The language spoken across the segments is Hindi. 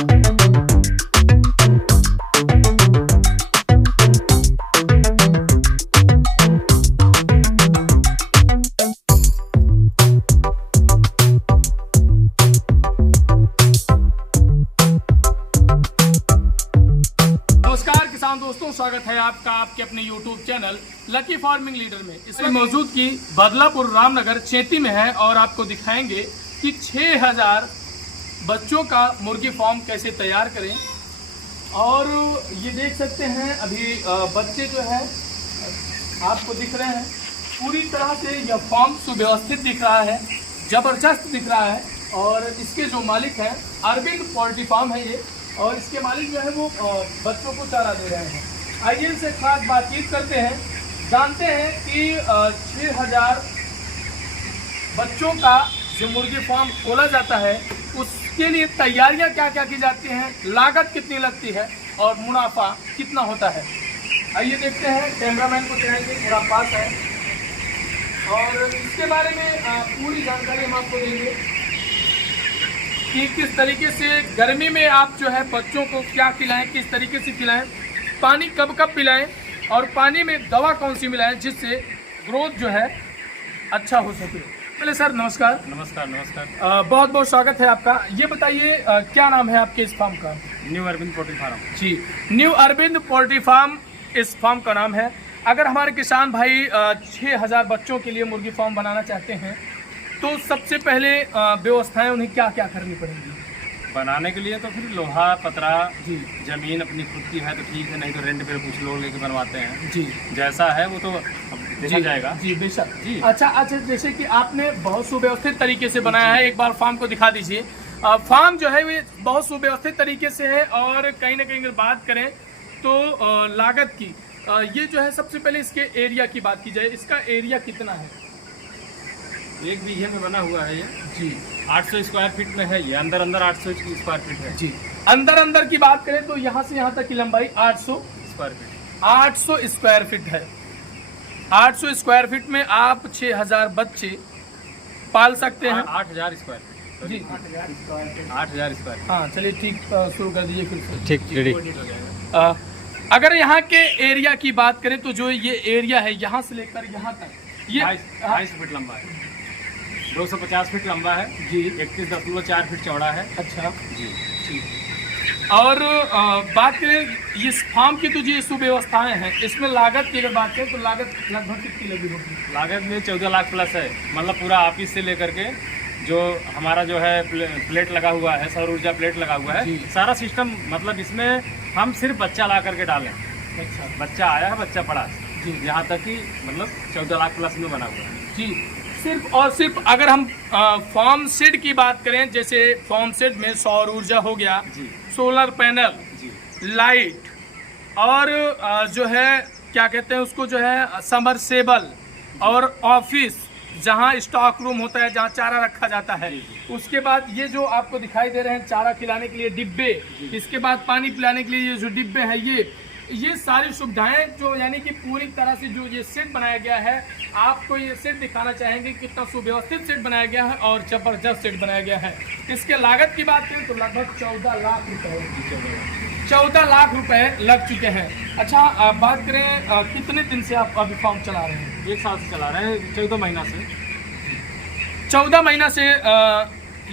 दोस्तों, स्वागत है आपका आपके अपने YouTube channel lucky farming leader में। इसमें मौजूद की बदलापुर रामनगर चेती में है और आपको दिखाएंगे कि 6000 बच्चों का मुर्गी फार्म कैसे तैयार करें। और ये देख सकते हैं अभी बच्चे जो है आपको दिख रहे हैं, पूरी तरह से यह फार्म सुव्यवस्थित दिख रहा है, ज़बरदस्त दिख रहा है। और इसके जो मालिक हैं अरविंद पोल्ट्री फार्म है ये, और इसके मालिक जो है वो बच्चों को चारा दे रहे हैं। आइए इनसे खास बातचीत करते हैं, जानते हैं कि 6000 बच्चों का जो मुर्गी फार्म खोला जाता है उसके लिए तैयारियां क्या क्या की जाती हैं, लागत कितनी लगती है और मुनाफा कितना होता है। आइए देखते हैं, कैमरामैन को चाहेंगे थोड़ा पास है और इसके बारे में पूरी जानकारी हम आपको देंगे कि किस तरीके से गर्मी में आप जो है बच्चों को क्या खिलाएं, किस तरीके से खिलाएं, पानी कब कब पिलाएं और पानी में दवा कौन सी मिलाएं जिससे ग्रोथ जो है अच्छा हो सके। पहले सर नमस्कार। नमस्कार। बहुत बहुत स्वागत है आपका। ये बताइए क्या नाम है आपके इस फार्म का? New Arvind poultry farm. जी, न्यू अरविंद पोल्ट्री फार्म इस फार्म का नाम है। अगर हमारे किसान भाई 6000 बच्चों के लिए मुर्गी फार्म बनाना चाहते हैं तो सबसे पहले व्यवस्थाएं उन्हें क्या क्या करनी पड़ेंगी? बनाने के लिए तो फिर लोहा पतरा जी, जमीन अपनी खुद की है तो ठीक है, नहीं तो रेंट पे कुछ लोग लेके बनवाते हैं। जी, जैसा है वो तो देखा जाएगा। जी बेशक जी। अच्छा, जैसे कि आपने बहुत सुव्यवस्थित तरीके से बनाया है, एक बार फार्म को दिखा दीजिए। फार्म जो है ये बहुत सुव्यवस्थित तरीके से है और कहीं ना कहीं अगर बात करें तो लागत की, ये जो है सबसे पहले इसके एरिया की बात की जाए, इसका एरिया कितना है? 1 बीघे में बना हुआ है ये। जी, 800 स्क्वायर फीट में है ये, अंदर 800 स्क्वायर फीट है। जी, अंदर की बात करें तो यहाँ से यहाँ तक की लंबाई 800 स्क्वायर फीट। 800 स्क्वायर फीट है। 800 स्क्वायर फीट में आप 6000 बच्चे पाल सकते हैं। 8000 स्क्वायर फीट जी, 8000 स्क्वायर फीट। हाँ चलिए ठीक, शुरू कर दीजिए फिर से। ठीक, रेडी। अगर यहाँ के एरिया की बात करें तो जो ये एरिया है यहाँ से लेकर यहाँ तक ये 22 फीट लंबा है, 250 फीट लंबा है जी, 31.4 फीट चौड़ा है। अच्छा जी, ठीक। और बात करें इस फार्म की तो जी सुव्यवस्थाएं हैं, इसमें लागत की अगर बात करें तो लागत लगभग कितनी लगी होगी? लागत में 14 लाख प्लस है। मतलब पूरा ऑफिस से लेकर के जो हमारा जो है प्लेट लगा हुआ है, सौर ऊर्जा प्लेट लगा हुआ है, सारा सिस्टम। मतलब इसमें हम सिर्फ बच्चा ला करके डालें। अच्छा, बच्चा आया है, बच्चा पड़ा जी, यहाँ तक कि मतलब 14 लाख प्लस में बना हुआ है जी। सिर्फ और सिर्फ अगर हम फार्म शेड की बात करें, जैसे फार्म शेड में सौर ऊर्जा हो गया जी, सोलर पैनल जी, लाइट और जो है क्या कहते हैं उसको जो है समरसेबल और ऑफिस जहां स्टॉक रूम होता है, जहां चारा रखा जाता है। उसके बाद ये जो आपको दिखाई दे रहे हैं चारा खिलाने के लिए डिब्बे, इसके बाद पानी पिलाने के लिए ये जो डिब्बे हैं, ये सारी सुविधाएं जो यानी कि पूरी तरह से जो ये सेट बनाया गया है, आपको ये सेट दिखाना चाहेंगे कितना सुव्यवस्थित सेट बनाया गया है और जबरदस्त सेट बनाया गया है। इसके लागत की बात करें तो लगभग 14 लाख रुपए 14 लाख रुपए लग चुके हैं। अच्छा, बात करें कितने दिन से आप अभी फार्म चला रहे हैं? 1 साल से चला रहे हैं, 14 महीना से। 14 महीना से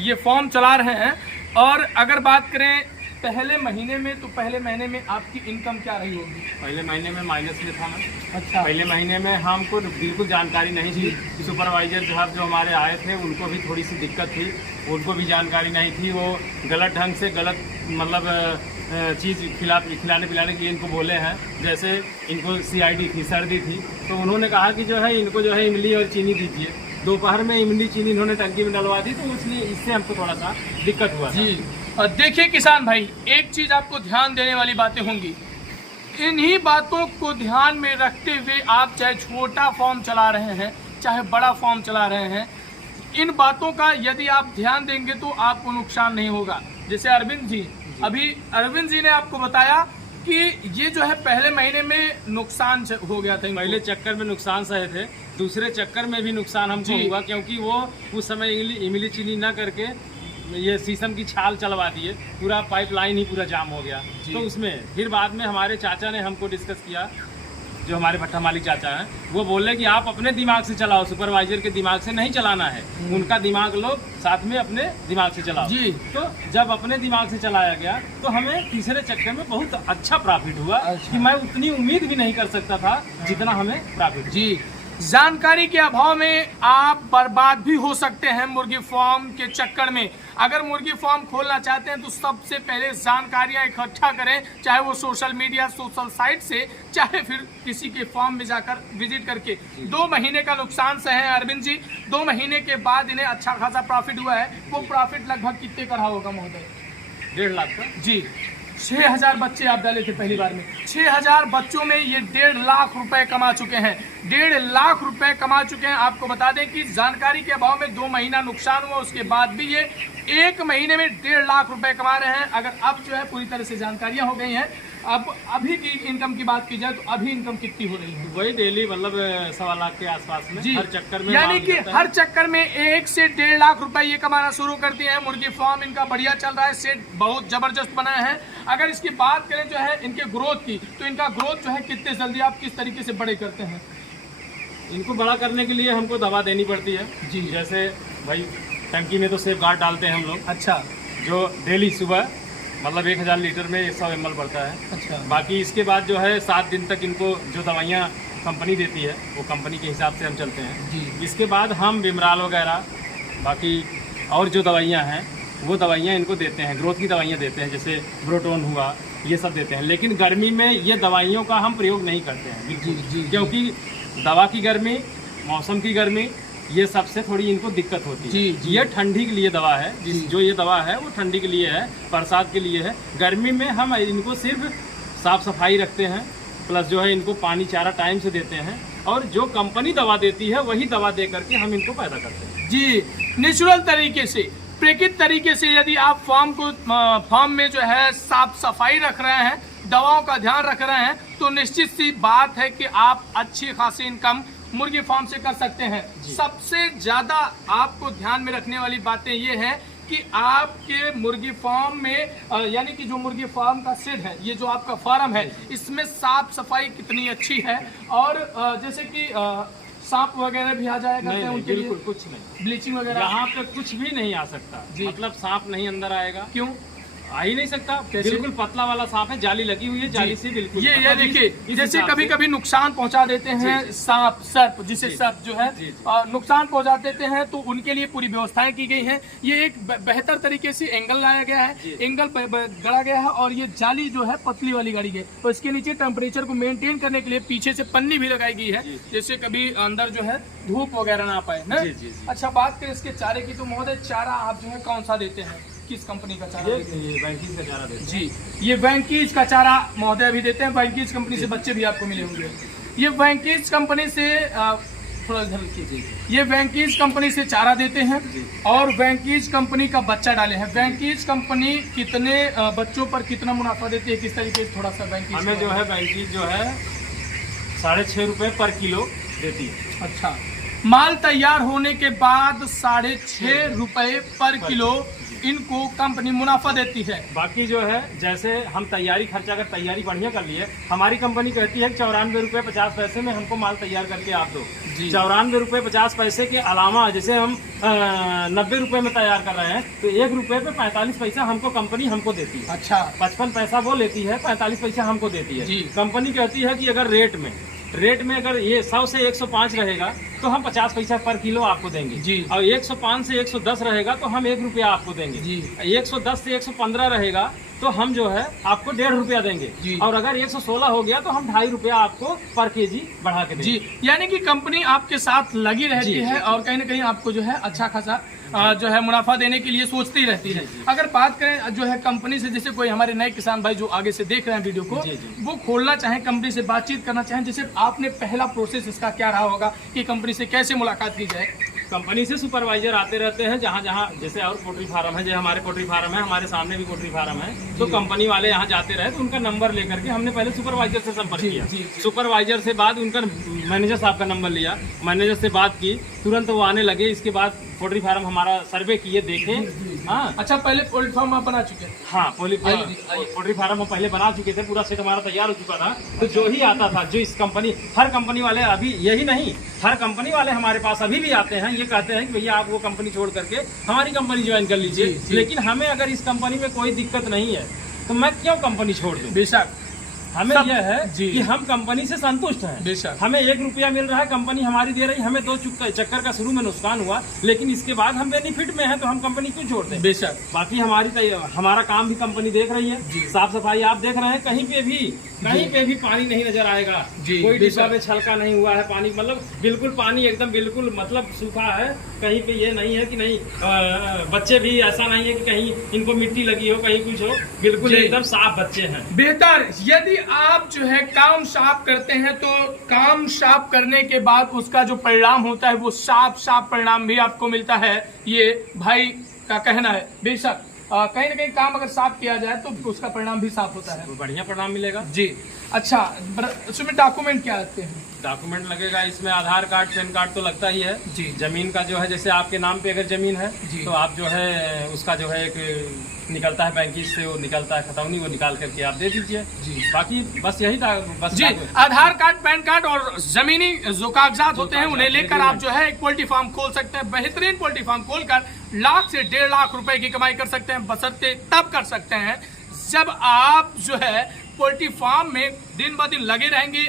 ये फार्म चला रहे हैं। और अगर बात करें पहले महीने में, तो पहले महीने में आपकी इनकम क्या रही होगी? पहले महीने में माइनस में था मैं। अच्छा, पहले महीने में हमको बिल्कुल जानकारी नहीं थी। सुपरवाइजर साहब जो हमारे आए थे उनको भी थोड़ी सी दिक्कत थी, उनको भी जानकारी नहीं थी। वो गलत ढंग से गलत मतलब चीज़ खिलाने पिलाने की इनको बोले हैं। जैसे इनको CID थी, सर्दी थी, तो उन्होंने कहा कि जो है इनको जो है इमली और चीनी दीजिए। दोपहर में इमली चीनी इन्होंने टंकी में डलवा दी, तो इसलिए इससे हमको थोड़ा सा दिक्कत हुआ जी। देखिए किसान भाई, एक चीज आपको ध्यान देने वाली बातें होंगी। इन्हीं बातों को ध्यान में रखते हुए आप चाहे छोटा फार्म चला रहे हैं चाहे बड़ा फार्म चला रहे हैं, इन बातों का यदि आप ध्यान देंगे तो आपको नुकसान नहीं होगा। जैसे अरविंद जी ने आपको बताया कि ये जो है पहले महीने में नुकसान हो गया था। पहले चक्कर में नुकसान सहे थे, दूसरे चक्कर में भी नुकसान हमको हुआ, क्योंकि वो उस समय इमली चीनी ना करके ये शीशम की छाल चलवा दिए, पूरा पाइपलाइन ही पूरा जाम हो गया। तो उसमें फिर बाद में हमारे चाचा ने हमको डिस्कस किया, जो हमारे भट्टा मालिक चाचा हैं, वो बोले कि आप अपने दिमाग से चलाओ, सुपरवाइजर के दिमाग से नहीं चलाना है, उनका दिमाग लो साथ में अपने दिमाग से चलाओ जी। तो जब अपने दिमाग से चलाया गया तो हमें तीसरे चक्कर में बहुत अच्छा प्रॉफिट हुआ कि मैं उतनी उम्मीद भी नहीं कर सकता था जितना हमें प्रॉफिट। जी, जानकारी के अभाव में आप बर्बाद भी हो सकते हैं मुर्गी फार्म के चक्कर में। अगर मुर्गी फार्म खोलना चाहते हैं तो सबसे पहले जानकारियां इकट्ठा करें, चाहे वो सोशल मीडिया, सोशल साइट से, चाहे फिर किसी के फार्म में जाकर विजिट करके। 2 महीने का नुकसान सहे अरविंद जी, 2 महीने के बाद इन्हें अच्छा खासा प्रॉफिट हुआ है। वो प्रॉफिट लगभग कितने का रहा होगा महोदय? 1.5 लाख का जी। 6000 बच्चे आप डाले थे पहली बार में, 6000 बच्चों में ये 1.5 लाख रुपए कमा चुके हैं, 1.5 लाख रुपए कमा चुके हैं। आपको बता दें कि जानकारी के अभाव में 2 महीना नुकसान हुआ, उसके बाद भी ये 1 महीने में 1.5 लाख रुपए कमा रहे हैं। अगर अब जो है पूरी तरह से जानकारियां हो गई हैं, अब अभी की इनकम की बात की जाए तो अभी इनकम कितनी हो रही है? वही डेली मतलब 1.25 लाख के आसपास में जी। हर चक्कर में, यानी कि हर चक्कर में 1 से 1.5 लाख रुपए ये कमाना शुरू कर दिए हैं। मुर्गी फार्म इनका बढ़िया चल रहा है, सेट बहुत जबरदस्त बनाए हैं। अगर इसकी बात करें जो है इनके ग्रोथ की, तो इनका ग्रोथ जो है कितने जल्दी आप किस तरीके से बड़े करते हैं? इनको बड़ा करने के लिए हमको दवा देनी पड़ती है जी। जैसे भाई टंकी में तो सेफ गार्ड डालते हैं हम लोग, अच्छा, जो डेली सुबह मतलब 1000 लीटर में 100 ml पड़ता है। अच्छा। बाकी इसके बाद जो है 7 दिन तक इनको जो दवाइयाँ कंपनी देती है वो कंपनी के हिसाब से हम चलते हैं जी। इसके बाद हम बिमराल वगैरह बाकी और जो दवाइयाँ हैं वो दवाइयाँ इनको देते हैं, ग्रोथ की दवाइयाँ देते हैं, जैसे ब्रोटोन हुआ, ये सब देते हैं। लेकिन गर्मी में ये दवाइयों का हम प्रयोग नहीं करते हैं बिल्कुल, क्योंकि दवा की गर्मी, मौसम की गर्मी, ये सबसे थोड़ी इनको दिक्कत होती है। जी। ये ठंडी के लिए दवा है, जो ये दवा है वो ठंडी के लिए है, बरसात के लिए है। गर्मी में हम इनको सिर्फ साफ सफाई रखते हैं, प्लस जो है इनको पानी चारा टाइम से देते हैं, और जो कंपनी दवा देती है वही दवा दे करके हम इनको पैदा करते हैं। जी, नेचुरल तरीके से, प्राकृतिक तरीके से यदि आप फार्म में जो है साफ सफाई रख रहे हैं, दवाओं का ध्यान रख रहे हैं, तो निश्चित सी बात है कि आप अच्छी खासी इनकम मुर्गी फार्म से कर सकते हैं। सबसे ज्यादा आपको ध्यान में रखने वाली बातें ये हैं कि आपके मुर्गी फार्म में यानी कि जो मुर्गी फार्म का शेड है, ये जो आपका फार्म है, इसमें साफ सफाई कितनी अच्छी है। और जैसे कि सांप वगैरह भी आ जाया करते हैं उनके लिए? बिल्कुल कुछ नहीं, ब्लीचिंग वगैरह यहाँ पे कुछ भी नहीं आ सकता, मतलब सांप नहीं अंदर आएगा। क्यों आ ही नहीं सकता, कैसे? बिल्कुल पतला वाला सांप है, जाली लगी हुई है, जाली से बिल्कुल ये देखिए, जैसे कभी कभी नुकसान पहुंचा देते हैं सांप, सर्प, जिसे सर्प जो है नुकसान पहुंचा देते हैं, तो उनके लिए पूरी व्यवस्थाएं की गई हैं। ये एक बेहतर तरीके से एंगल लाया गया है, एंगल गड़ा गया है, और ये जाली जो है पतली वाली गाड़ी गई, तो इसके नीचे टेम्परेचर को मेंटेन करने के लिए पीछे से पन्नी भी लगाई गई है, जैसे कभी अंदर जो है धूप वगैरह ना पाए ना। अच्छा, बात करें इसके चारे की, तो महोदय चारा आप जो है कौन सा देते हैं, किस कंपनी का चारा देते हैं? ये वैंकीज का चारा देते हैं जी। ये वैंकीज का चारा महोदय भी देते हैं, वैंकीज कंपनी से बच्चे भी आपको मिले होंगे। ये वैंकीज कंपनी से थोड़ा इधर कीजिए, ये वैंकीज कंपनी से चारा देते हैं और वैंकीज कंपनी का बच्चा डाले हैं। वैंकीज कंपनी कितने बच्चों पर कितना मुनाफा देती है, किस तरीके से थोड़ा सा वैंकीज? हमें जो है वैंकीज जो है 6.5 रुपए पर किलो देती है। अच्छा, माल तैयार होने के बाद 6.5 रुपए पर किलो इनको कंपनी मुनाफा देती है। बाकी जो है जैसे हम तैयारी खर्चा, अगर तैयारी बढ़िया कर लिए, हमारी कंपनी कहती है 94 रुपए 50 पैसे में हमको माल तैयार करके आप दो। 94 रुपए 50 पैसे के अलावा जैसे हम 90 रुपए में तैयार कर रहे हैं, तो 1 रुपए पे 45 पैसा हमको कंपनी हमको देती है। अच्छा, 55 पैसा वो लेती है, 45 पैसा हमको देती है। कंपनी कहती है कि अगर रेट में अगर ये 100 से 105 रहेगा तो हम 50 पैसा पर किलो आपको देंगे जी। और 105 से 110 रहेगा तो हम 1 रुपया आपको देंगे जी। 110 से 115 रहेगा तो हम जो है आपको 1.5 रुपया देंगे जी। और अगर 116 हो गया तो हम 2.5 रुपया आपको पर केजी बढ़ा के देंगे जी। यानी कि कंपनी आपके साथ लगी रहती है और कहीं ना कहीं आपको जो है अच्छा खासा जो है मुनाफा देने के लिए सोचती रहती है। अगर बात करें जो है कंपनी से, जैसे कोई हमारे नए किसान भाई जो आगे से देख रहे हैं वीडियो को, वो खोलना चाहें, कंपनी से बातचीत करना चाहें, जैसे आपने पहला प्रोसेस इसका क्या रहा होगा कि कंपनी से कैसे मुलाकात की जाए? कंपनी से सुपरवाइजर आते रहते हैं जहाँ जहाँ, जैसे और पोल्ट्री फार्म है, जैसे हमारे पोल्ट्री फार्म है, हमारे सामने भी पोल्ट्री फार्म है, तो कंपनी वाले यहाँ जाते रहे तो उनका नंबर लेकर के हमने पहले सुपरवाइजर से संपर्क किया। सुपरवाइजर से बाद उनका मैनेजर साहब का नंबर लिया, मैनेजर से बात की, तुरंत वो आने लगे। इसके बाद पोल्ट्री फार्म हमारा सर्वे किए, देखे। हाँ अच्छा, पहले पोल्ट्री फार्म आप बना चुके हैं? हाँ, पोल्ट्री फार्म हम पहले बना चुके थे, पूरा सेट हमारा तैयार हो चुका था। तो जो ही आता था, जो इस कंपनी, हर कंपनी वाले, अभी यही नहीं, हर कंपनी वाले हमारे पास अभी भी आते हैं, ये कहते हैं कि भैया आप वो कंपनी छोड़ करके हमारी कंपनी ज्वाइन कर लीजिए। लेकिन हमें अगर इस कंपनी में कोई दिक्कत नहीं है तो मैं क्यों कंपनी छोड़ दूं? बेशक, हमें यह है कि हम कंपनी से संतुष्ट हैं। बेशक, हमें 1 रुपया मिल रहा है, कंपनी हमारी दे रही, हमें 2 चक्कर का शुरू में नुकसान हुआ, लेकिन इसके बाद हम बेनिफिट में हैं, तो हम कंपनी क्यों छोड़ दें? बेशक। बाकी हमारा काम भी कंपनी देख रही है, साफ सफाई आप देख रहे हैं, कहीं पे भी पानी नहीं नजर आएगा, कोई डिब्बा में छलका नहीं हुआ है पानी, मतलब बिल्कुल पानी एकदम बिल्कुल मतलब सूखा है। कहीं पे ये नहीं है कि नहीं बच्चे भी, ऐसा नहीं है कि कहीं इनको मिट्टी लगी हो, कहीं कुछ हो, बिल्कुल एकदम साफ बच्चे हैं। बेहतर। यदि आप जो है काम साफ करते हैं तो काम साफ करने के बाद उसका जो परिणाम होता है वो साफ परिणाम भी आपको मिलता है, ये भाई का कहना है। बेशक कहीं ना कहीं काम अगर साफ किया जाए तो उसका परिणाम भी साफ होता है, बढ़िया परिणाम मिलेगा जी। अच्छा, उसमें डॉक्यूमेंट क्या लगते हैं? डॉक्यूमेंट लगेगा इसमें आधार कार्ड, पैन कार्ड तो लगता ही है जी। जमीन का जो है, जैसे आपके नाम पे अगर जमीन है तो आप जो है उसका जो है एक निकलता है बैंक से, वो निकलता है खतौनी, वो निकाल करके आप दे दीजिए जी। बाकी बस यही था, बस जी। आधार कार्ड, पैन कार्ड और जमीनी जो कागजात होते हैं उन्हें लेकर आप जो है एक पोल्ट्री फार्म खोल सकते हैं। बेहतरीन पोल्ट्री फार्म खोलकर लाख से 1.5 लाख रुपए की कमाई कर सकते हैं, बशर्ते तब कर सकते हैं जब आप जो है पोल्ट्री फार्म में दिन ब दिन लगे रहेंगे।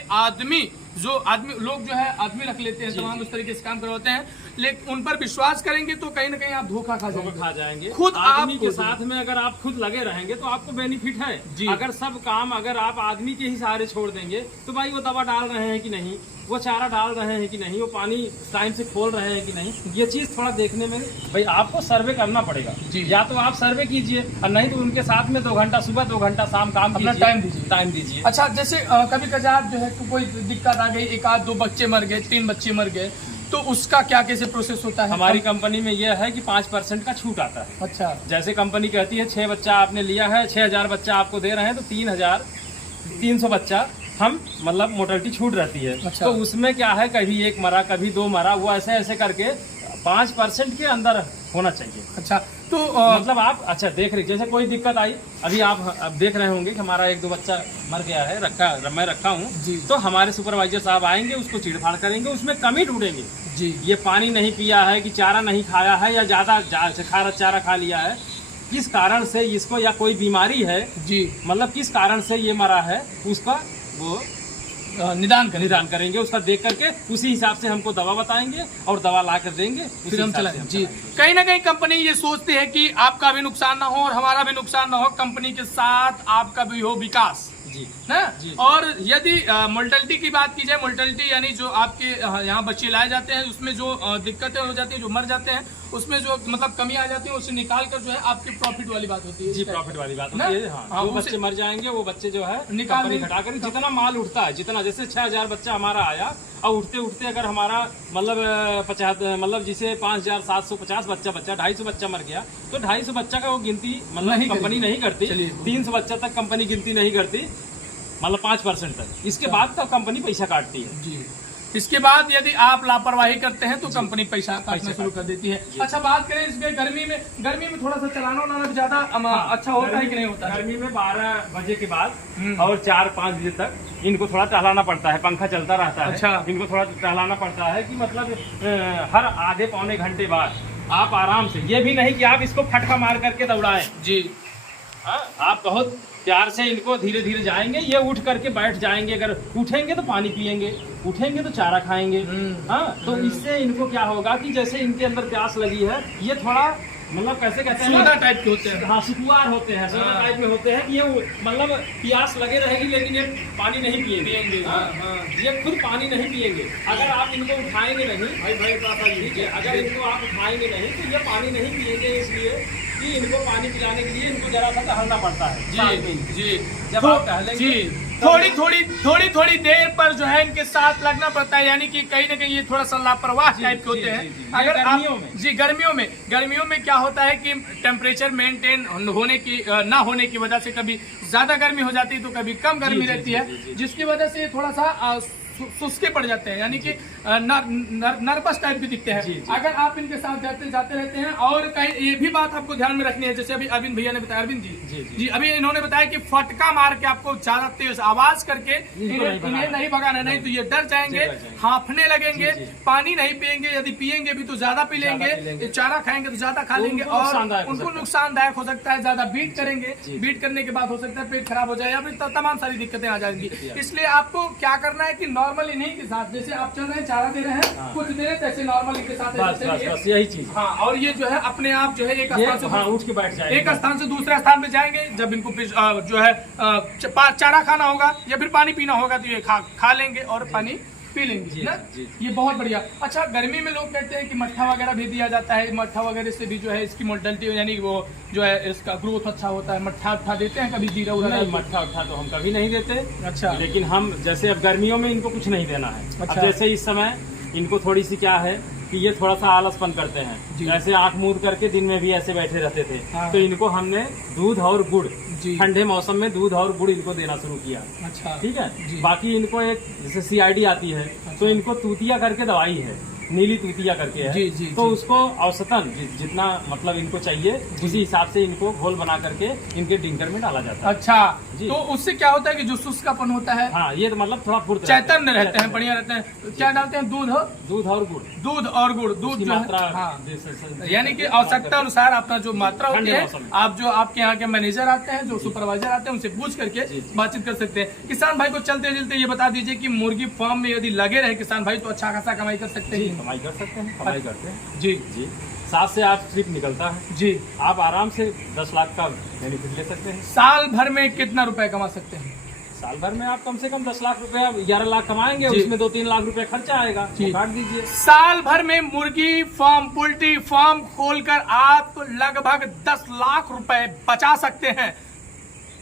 लोग जो है आदमी रख लेते हैं, तमाम उस तरीके से काम करवाते हैं, लेकिन उन पर विश्वास करेंगे तो कहीं ना कहीं आप धोखा खा जाएंगे। खुद आदमी के साथ में अगर आप खुद लगे रहेंगे तो आपको बेनिफिट है जी। अगर सब काम अगर आप आदमी के ही सहारे छोड़ देंगे तो भाई वो दवा डाल रहे हैं कि नहीं, वो चारा डाल रहे हैं कि नहीं, वो पानी टाइम से खोल रहे हैं कि नहीं, ये चीज थोड़ा देखने में भाई आपको सर्वे करना पड़ेगा जी। या तो आप सर्वे कीजिए और नहीं तो उनके साथ में 2 घंटा सुबह 2 घंटा शाम काम अपना टाइम दीजिए। अच्छा, जैसे कभी कभार जो है कोई दिक्कत आ गई, 1 आध 2 बच्चे मर गए, 3 बच्चे मर गए, तो उसका क्या कैसे प्रोसेस होता है? हमारी कंपनी में यह है कि 5% का छूट आता है। अच्छा, जैसे कंपनी कहती है 6 बच्चा आपने लिया है, 6000 बच्चा आपको दे रहे हैं, तो 3,300 बच्चा हम मतलब मोर्टेलिटी छूट रहती है। अच्छा। तो उसमें क्या है, कभी 1 मरा, कभी 2 मरा, वो ऐसे करके 5% के अंदर होना चाहिए। अच्छा, तो मतलब आप अच्छा देख रहे, जैसे कोई दिक्कत आई, अभी आप देख रहे होंगे कि हमारा 1-2 बच्चा मर गया है, मैं रखा हूँ, तो हमारे सुपरवाइजर साहब आएंगे, उसको चीड़फाड़ करेंगे, उसमें कमी ढूंढेंगे जी। ये पानी नहीं पिया है कि चारा नहीं खाया है या ज्यादा खारा चारा खा लिया है, किस कारण से इसको, या कोई बीमारी है जी, मतलब किस कारण से ये मरा है, उसका वो निदान करेंगे। उसका देख करके उसी हिसाब से हमको दवा बताएंगे और दवा ला कर देंगे, फिर हम चलाएंगे जी। कहीं ना कहीं कंपनी ये सोचती है कि आपका भी नुकसान ना हो और हमारा भी नुकसान ना हो, कंपनी के साथ आपका भी हो विकास जी ना जी। और यदि मोर्टेलिटी की बात की जाए, मोर्टेलिटी यानी जो आपके यहाँ बच्चे लाए जाते हैं उसमें जो दिक्कतें हो जाती हैं, जो मर जाते हैं, उसमें जो मतलब कमी आ जाती है, उसे निकाल कर जो है आपकी प्रॉफिट वाली बात होती है जी। प्रॉफिट वाली बात होती है। हाँ, जो बच्चे मर जाएंगे वो बच्चे जो है निकाल घटा कर, जितना माल उठता है, जितना जैसे 6000 बच्चा हमारा आया और उठते अगर हमारा मतलब 50 मतलब जिसे 5750 बच्चा 250 बच्चा मर गया, तो 250 बच्चा का वो गिनती मतलब कंपनी नहीं करती, 300 बच्चा तक कंपनी गिनती नहीं करती, मतलब 5% तक। इसके बाद तब कंपनी पैसा काटती है जी। इसके बाद यदि आप लापरवाही करते हैं तो कंपनी पैसा काटना शुरू कर देती है। अच्छा, बात करें इसमें गर्मी में थोड़ा सा चलाना भी ज्यादा अच्छा होता है कि नहीं होता? गर्मी में 12 बजे के बाद और 4-5 बजे तक इनको थोड़ा टहलाना पड़ता है, पंखा चलता रहता है। अच्छा, इनको थोड़ा टहलाना पड़ता है कि मतलब हर आधे पौने घंटे बाद आप आराम से, ये भी नहीं कि आप इसको फटका मार करके दौड़ाएं जी। आप बहुत प्यार से इनको धीरे धीरे जाएंगे, ये उठ करके बैठ जाएंगे, अगर उठेंगे तो पानी पिएंगे, उठेंगे तो चारा खाएंगे। हाँ, तो इससे इनको क्या होगा कि जैसे इनके अंदर प्यास लगी है, ये थोड़ा मतलब कैसे कहते हैं, सोदा टाइप के होते हैं। हाँ, सुकुआर होते हैं, सोदा टाइप में होते हैं कि ये मतलब प्यास लगे रहेगी लेकिन ये पानी नहीं पिएंगे। ये खुद पानी नहीं पिएंगे। अगर आप इनको उठाएंगे नहीं, ठीक है, अगर इनको आप उठाएंगे नहीं तो ये पानी नहीं पिएंगे, इसलिए कि इनको पानी पिलाने के लिए इनको जरा सा टहलना पड़ता है जी। जब आप टहलेंगे थोड़ी देर पर जो है इनके साथ लगना पड़ता है, यानी कि कहीं ना कहीं ये थोड़ा सा लापरवाह टाइप के होते हैं। अगर गर्मियों में क्या होता है कि टेम्परेचर मेंटेन ना होने की वजह से कभी ज्यादा गर्मी हो जाती है तो कभी कम गर्मी रहती है, जिसकी वजह से थोड़ा सा सुस्के पड़ जाते हैं, यानी कि नर्वस टाइप के दिखते हैं। जी। अगर आप इनके साथ जाते रहते हैं, और कहीं ये भी बात आपको ध्यान में रखनी है, जैसे अभी अरविंद भैया ने बताया, अरविंद जी अभी इन्होंने बताया कि फटका मार के आपको ज्यादा तेज आवाज करके इन्हें नहीं भगाना, नहीं तो ये डर जाएंगे, हांफने लगेंगे, पानी नहीं पियेंगे, यदि पियेंगे भी तो ज्यादा पी लेंगे, चारा खाएंगे तो ज्यादा खा लेंगे और उनको नुकसानदायक हो सकता है, ज्यादा बीट करेंगे, बीट करने के बाद हो सकता है पेट खराब हो जाए या फिर तमाम सारी दिक्कतें आ जाएंगी। इसलिए आपको क्या करना है कि नॉर्मल इन्हीं के साथ, जैसे आप चल रहे हैं चारा दे रहे हैं, कुछ देर तैसे नॉर्मल इनके साथ यही चीज। हाँ, और ये जो है अपने आप जो है एक स्थान से उठ के बैठ जाएंगे, एक स्थान से दूसरे स्थान पे जाएंगे। जब इनको जो है चारा खाना होगा या फिर पानी पीना होगा तो ये खा लेंगे और पानी पी लेंगे ना। ये बहुत बढ़िया। अच्छा, गर्मी में लोग कहते हैं कि मट्ठा वगैरह भी दिया जाता है, मट्ठा वगैरह से भी जो है इसकी मोर्टेलिटी यानी वो जो है इसका ग्रोथ अच्छा होता है। मट्ठा उठा देते हैं कभी, जीरा उरा? मट्ठा उठा तो हम कभी नहीं देते। अच्छा, लेकिन हम जैसे अब गर्मियों में इनको कुछ नहीं देना है। अच्छा। अब जैसे इस समय इनको थोड़ी सी क्या है कि ये थोड़ा सा आलसपन करते हैं, ऐसे आंख मूंद करके दिन में भी ऐसे बैठे रहते थे। हाँ। तो इनको हमने दूध और गुड़, ठंडे मौसम में दूध और गुड़ इनको देना शुरू किया। अच्छा, ठीक है। बाकी इनको एक जैसे CID आती है, तो इनको तूतिया करके दवाई है, नीली तूतिया करके है। तो उसको औसतन जितना मतलब इनको चाहिए उसी हिसाब से इनको घोल बना करके इनके डिंकर में डाला जाता है। अच्छा, तो उससे क्या होता है कि जो शुष्कापन होता है, हाँ, ये तो मतलब थोड़ा फुर्त चैतन्य रहते हैं, बढ़िया रहते हैं। तो क्या डालते हैं? दूध और गुड़। दूध जो मात्रा, हाँ, यानी कि आवश्यकता अनुसार अपना जो मात्रा होती है, आप जो आपके यहाँ के मैनेजर आते हैं, जो सुपरवाइजर आते हैं, उनसे पूछ करके बातचीत कर सकते हैं। किसान भाई को चलते चलते ये बता दीजिए कि मुर्गी फार्म में यदि लगे रहे किसान भाई तो अच्छा खासा कमाई कर सकते हैं। कमाई कर सकते हैं, कमाई करते हैं जी। 7 से 8 ट्रिप निकलता है जी। आप आराम से 10 लाख का बेनिफिट ले सकते हैं। साल भर में कितना रुपए कमा सकते हैं? साल भर में आप कम से कम 10 लाख रुपए, 11 लाख कमाएंगे, उसमें 2-3 लाख रुपए खर्चा आएगा, तो काट दीजिए। साल भर में मुर्गी फार्म, पोल्ट्री फार्म खोलकर आप लगभग 10 लाख रुपए बचा सकते हैं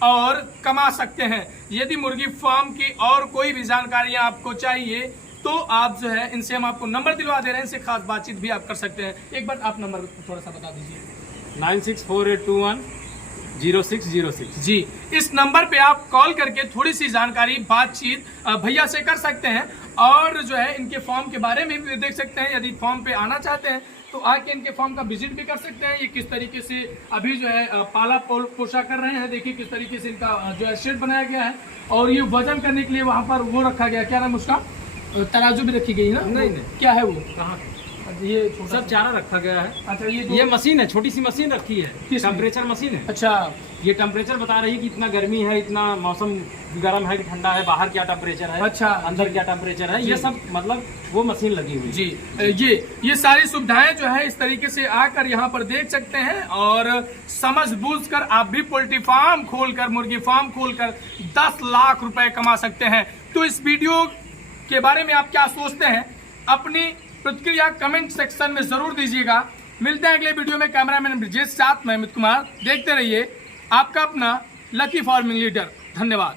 और कमा सकते हैं। यदि मुर्गी फार्म की और कोई भी जानकारियां आपको चाहिए तो आप जो है इनसे, हम आपको नंबर दिलवा दे रहे हैं, इनसे खास बातचीत भी आप कर सकते हैं। एक बार आप नंबर थोड़ा सा बता दीजिए। 9648210606 जी, इस नंबर पे आप कॉल करके थोड़ी सी जानकारी, बातचीत भैया से कर सकते हैं और जो है इनके फॉर्म के बारे में भी देख सकते हैं। यदि फॉर्म पे आना चाहते हैं तो आके इनके फॉर्म का विजिट भी कर सकते हैं। ये किस तरीके से अभी जो है पाला पोषा कर रहे हैं, देखिए किस तरीके से इनका जो है शेड बनाया गया है। और ये वजन करने के लिए वहाँ पर वो रखा गया, क्या नाम उसका, तराजू भी रखी गई है ना? नहीं, क्या है वो? कहाँ? ये सब चारा रखा गया है। अच्छा, ये मशीन है, छोटी सी मशीन रखी है, टेम्परेचर मशीन है। अच्छा, ये टेम्परेचर बता रही है कि इतना गर्मी है, इतना मौसम गर्म है कि ठंडा है, बाहर क्या टेम्परेचर है, अच्छा, अंदर क्या टेम्परेचर है, ये सब मतलब वो मशीन लगी हुई। जी, ये सारी सुविधाएं जो है इस तरीके से आकर यहाँ पर देख सकते हैं और समझ बूझ कर आप भी पोल्ट्री फार्म खोलकर, मुर्गी फार्म खोलकर 10 लाख रुपए कमा सकते हैं। तो इस वीडियो के बारे में आप क्या सोचते हैं? अपनी प्रतिक्रिया कमेंट सेक्शन में जरूर दीजिएगा। मिलते हैं अगले वीडियो में। कैमरामैन ब्रिजेश साथ में अमित कुमार। देखते रहिए आपका अपना लकी फार्मिंग लीडर। धन्यवाद।